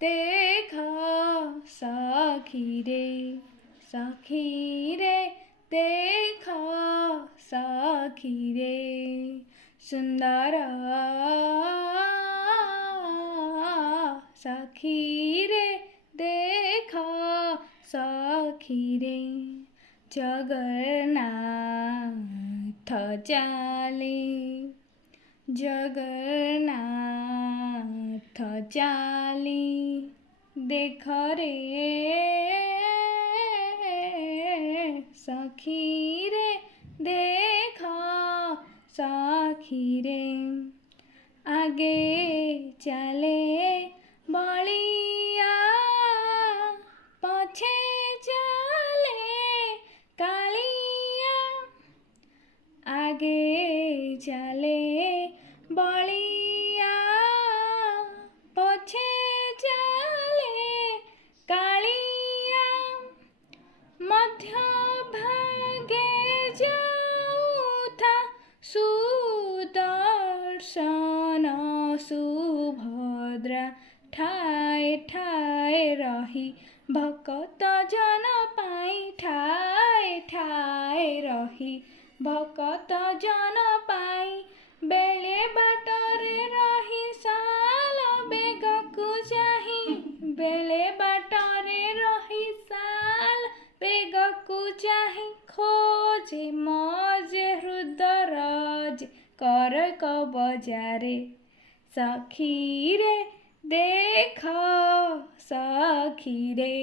देखा सखी रे देखा सखी रे सुंदर सखी रे देखा सखी रे जगन्नाथ चाले जगन्नाथ चाली देख रे सखी रे देख सखी रे आगे चले बलिया पछे चले कालिया आगे चले बलिया पछे चले कालिया मध्य भागे जाऊथा सुदर्शन सुभद्रा ठाए ठाए रही भक्त जन पाई ठाए ठाए रही भक्त जन पाई बेले बाटरे रही साल बेगकु चाही बेले बाटरे रही साल बेगकु चाही खोजे मजे हृदरज करक बजारे सखी रे देख सखी रे।